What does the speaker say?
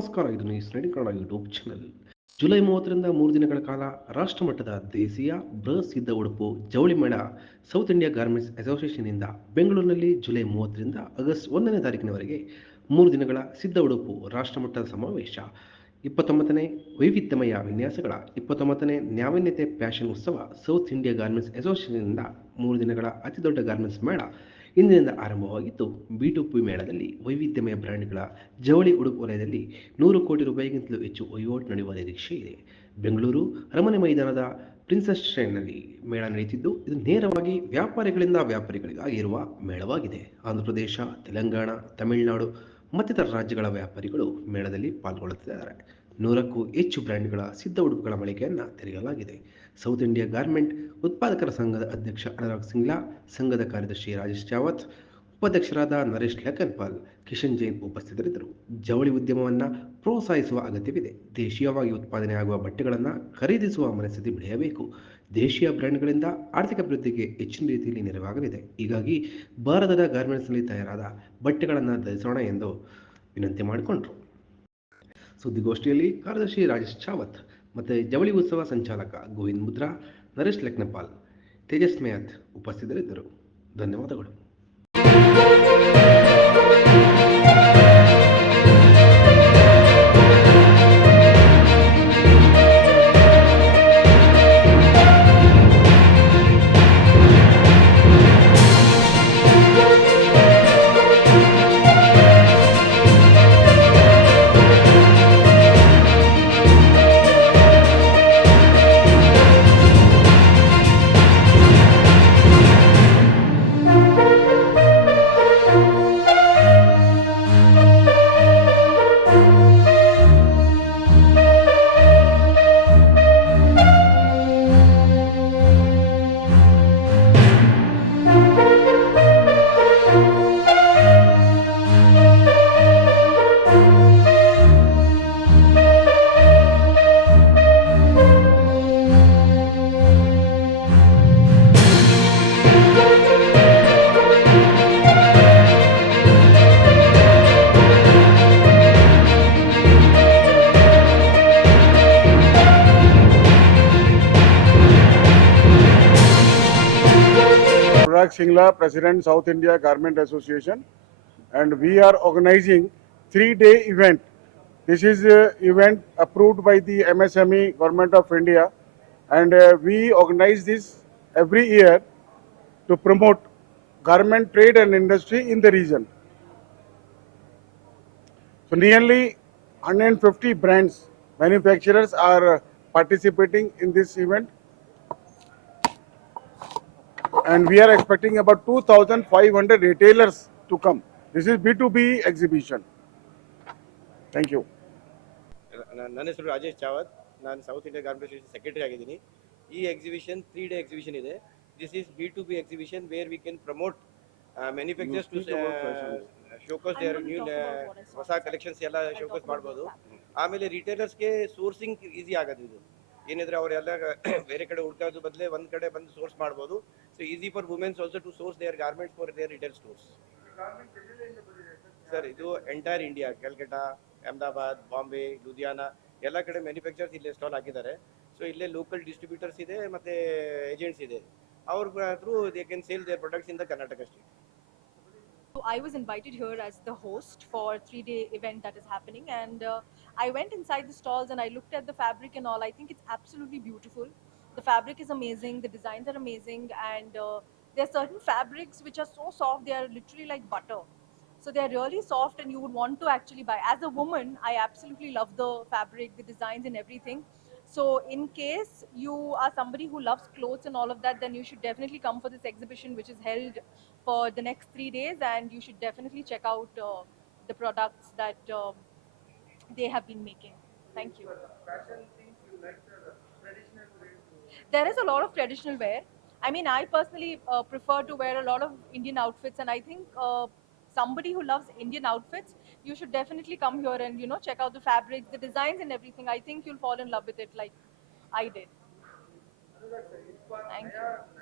ನಮಸ್ಕಾರ, ಇದು ನೀವು ನಡಿ ಕನ್ನಡ ಯೂಟ್ಯೂಬ್ ಚಾನಲ್ ಜುಲೈ ಮೂವತ್ತರಿಂದ ಮೂರು ದಿನಗಳ ಕಾಲ ರಾಷ್ಟ್ರಮಟ್ಟದ ದೇಶೀಯ ಸಿದ್ಧ ಉಡುಪು ಜವಳಿ ಮೇಳ ಸೌತ್ ಇಂಡಿಯಾ ಗಾರ್ಮೆಂಟ್ಸ್ ಅಸೋಸಿಯೇಷನ್ನಿಂದ ಬೆಂಗಳೂರಿನಲ್ಲಿ ಜುಲೈ ಮೂವತ್ತರಿಂದ ಆಗಸ್ಟ್ ಒಂದನೇ ತಾರೀಕಿನವರೆಗೆ ಮೂರು ದಿನಗಳ ಸಿದ್ಧ ಉಡುಪು ರಾಷ್ಟ್ರಮಟ್ಟದ ಸಮಾವೇಶ. ಇಪ್ಪತ್ತೊಂಬತ್ತನೇ ವೈವಿಧ್ಯಮಯ ವಿನ್ಯಾಸಗಳ, ಇಪ್ಪತ್ತೊಂಬತ್ತನೇ ನ್ಯಾವನ್ಯತೆ ಫ್ಯಾಷನ್ ಉತ್ಸವ ಸೌತ್ ಇಂಡಿಯಾ ಗಾರ್ಮೆಂಟ್ಸ್ ಅಸೋಸಿಯೇಷನ್ನಿಂದ ಮೂರು ದಿನಗಳ ಅತಿದೊಡ್ಡ ಗಾರ್ಮೆಂಟ್ಸ್ ಮೇಳ ಇಂದಿನಿಂದ ಆರಂಭವಾಗಿದ್ದು, ಬಿ ಟು ಪಿ ಮೇಳದಲ್ಲಿ ವೈವಿಧ್ಯಮಯ ಬ್ರ್ಯಾಂಡ್ಗಳ ಜವಳಿ ಉಡುಪು ವಲಯದಲ್ಲಿ ನೂರು ಕೋಟಿ ರೂಪಾಯಿಗಿಂತಲೂ ಹೆಚ್ಚು ವಹಿವಾಟು ನಡೆಯುವ ನಿರೀಕ್ಷೆ ಇದೆ. ಬೆಂಗಳೂರು ಅರಮನೆ ಮೈದಾನದ ಪ್ರಿನ್ಸಸ್ ಟ್ರೈನ್ನಲ್ಲಿ ಮೇಳ ನಡೆಯುತ್ತಿದ್ದು, ಇದು ನೇರವಾಗಿ ವ್ಯಾಪಾರಿಗಳಿಂದ ವ್ಯಾಪಾರಿಗಳಿಗಾಗಿ ಇರುವ ಮೇಳವಾಗಿದೆ. ಆಂಧ್ರಪ್ರದೇಶ, ತೆಲಂಗಾಣ, ತಮಿಳುನಾಡು ಮತ್ತಿತರ ರಾಜ್ಯಗಳ ವ್ಯಾಪಾರಿಗಳು ಮೇಳದಲ್ಲಿ ಪಾಲ್ಗೊಳ್ಳುತ್ತಿದ್ದಾರೆ. ನೂರಕ್ಕೂ ಹೆಚ್ಚು ಬ್ರ್ಯಾಂಡ್ಗಳ ಸಿದ್ಧ ಉಡುಪುಗಳ ಮಳಿಗೆಯನ್ನು ತೆರೆಯಲಾಗಿದೆ. ಸೌತ್ ಇಂಡಿಯಾ ಗಾರ್ಮೆಂಟ್ ಉತ್ಪಾದಕರ ಸಂಘದ ಅಧ್ಯಕ್ಷ ಅನುರಾಗ್ ಸಿಂಗ್ಲಾ, ಸಂಘದ ಕಾರ್ಯದರ್ಶಿ ರಾಜೇಶ್ ರಾವತ್ ಉಪಾಧ್ಯಕ್ಷರಾದ ನರೇಶ್ ಲಖನ್ಪಾಲ್, ಕಿಶನ್ ಜೈನ್ ಉಪಸ್ಥಿತರಿದ್ದರು. ಜವಳಿ ಉದ್ಯಮವನ್ನು ಪ್ರೋತ್ಸಾಹಿಸುವ ಅಗತ್ಯವಿದೆ. ದೇಶೀಯವಾಗಿ ಉತ್ಪಾದನೆಯಾಗುವ ಬಟ್ಟೆಗಳನ್ನು ಖರೀದಿಸುವ ಮನಸ್ಥಿತಿ ಬೆಳೆಯಬೇಕು. ದೇಶೀಯ ಬ್ರ್ಯಾಂಡ್ಗಳಿಂದ ಆರ್ಥಿಕ ಅಭಿವೃದ್ಧಿಗೆ ಹೆಚ್ಚಿನ ರೀತಿಯಲ್ಲಿ ನೆರವಾಗಲಿದೆ. ಹೀಗಾಗಿ ಭಾರತದ ಗಾರ್ಮೆಂಟ್ಸ್ನಲ್ಲಿ ತಯಾರಾದ ಬಟ್ಟೆಗಳನ್ನು ಧರಿಸೋಣ ಎಂದು ವಿನಂತಿ ಮಾಡಿಕೊಂಡರು. ಸುದ್ದಿಗೋಷ್ಠಿಯಲ್ಲಿ ಕಾರ್ಯದರ್ಶಿ ರಾಜೇಶ್ ಚಾವತ್, ಮತ್ತು ಜವಳಿ ಉತ್ಸವ ಸಂಚಾಲಕ ಗೋವಿಂದ್ ಮುದ್ರಾ, ನರೇಶ್ ಲೆಕ್ನಪಾಲ್, ತೇಜಸ್ ಮೇಯತ್ ಉಪಸ್ಥಿತರಿದ್ದರು. ಧನ್ಯವಾದಗಳು. Parag Singla, President South India Garment Association, and we are organizing three-day event. This is event approved by the MSME Government of India, and uh, we organize this every year to promote garment trade and industry in the region. So nearly 150 brands, manufacturers are participating in this event and we are expecting about 2,500 retailers to come. This is B2B exhibition. Thank you. ನ- ನನ್ನ ಹೆಸರು ರಾಜೇಶ್ ಚಾವತ್. ನಾನು south India garment secretary ಆಗಿದ್ದೀನಿ. ಈ exhibition three day exhibition ಇದೆ this is B to B exhibition where we can promote manufacturers to showcase their new ಹೊಸ collections ಎಲ್ಲ showcase ಮಾಡ್ಬೋದು. ಆಮೇಲೆ ರಿಟೇಲರ್ಸ್ಗೆ ಸೋರ್ಸಿಂಗ್ ಈಸಿ ಆಗೋದು ಇದು. ಏನಿದ್ರೆ ಅವರೆಲ್ಲ ಬೇರೆ ಕಡೆ ಹುಡ್ಕೋದು ಬದಲೇ ಒಂದ್ ಕಡೆ ಬಂದು ಸೋರ್ಸ್ ಮಾಡ್ಬೋದು. So easy for women's also to source their garments for their retail stores sir ಇದು ಎಂಟೈರ್ ಇಂಡಿಯಾ ಕೆಲ್ಕಟಾ ಅಹಮದಾಬಾದ್ ಬಾಂಬೆ ಲುಧಿಯಾನ ಎಲ್ಲ ಕಡೆ ಮ್ಯಾನುಫ್ಯಾಕ್ಚರ್ಸ್ ಇಲ್ಲೇ ಸ್ಟಾಲ್ ಹಾಕಿದ್ದಾರೆ ಸೊ ಇಲ್ಲೇ ಲೋಕಲ್ ಡಿಸ್ಟ್ರಿಬ್ಯೂಟರ್ಸ್ ಇದೆ ಮತ್ತೆ ಏಜೆಂಟ್ಸ್ ಇದೆ ಅವ್ರ through they can sale their products in the Karnataka state So I was invited here as the host for a three-day event that is happening, and uh, I went inside the stalls and I looked at the fabric and all. I think it's absolutely beautiful. The fabric is amazing. The designs are amazing, and uh, there are certain fabrics which are so soft they are literally like butter. So they are really soft, and you would want to actually buy. As a woman, I absolutely love the fabric, the designs, and everything. So, in case you are somebody who loves clothes and all of that, then you should definitely come for this exhibition, which is held for the next three days, and you should definitely check out uh, the products that um they have been making. Thank you. There is a lot of traditional wear. I mean, I personally uh, prefer to wear a lot of Indian outfits, and I think uh, somebody who loves Indian outfits, you should definitely come here and you know check out the fabrics, the designs, and everything. I think you'll fall in love with it, like I did. Thank you.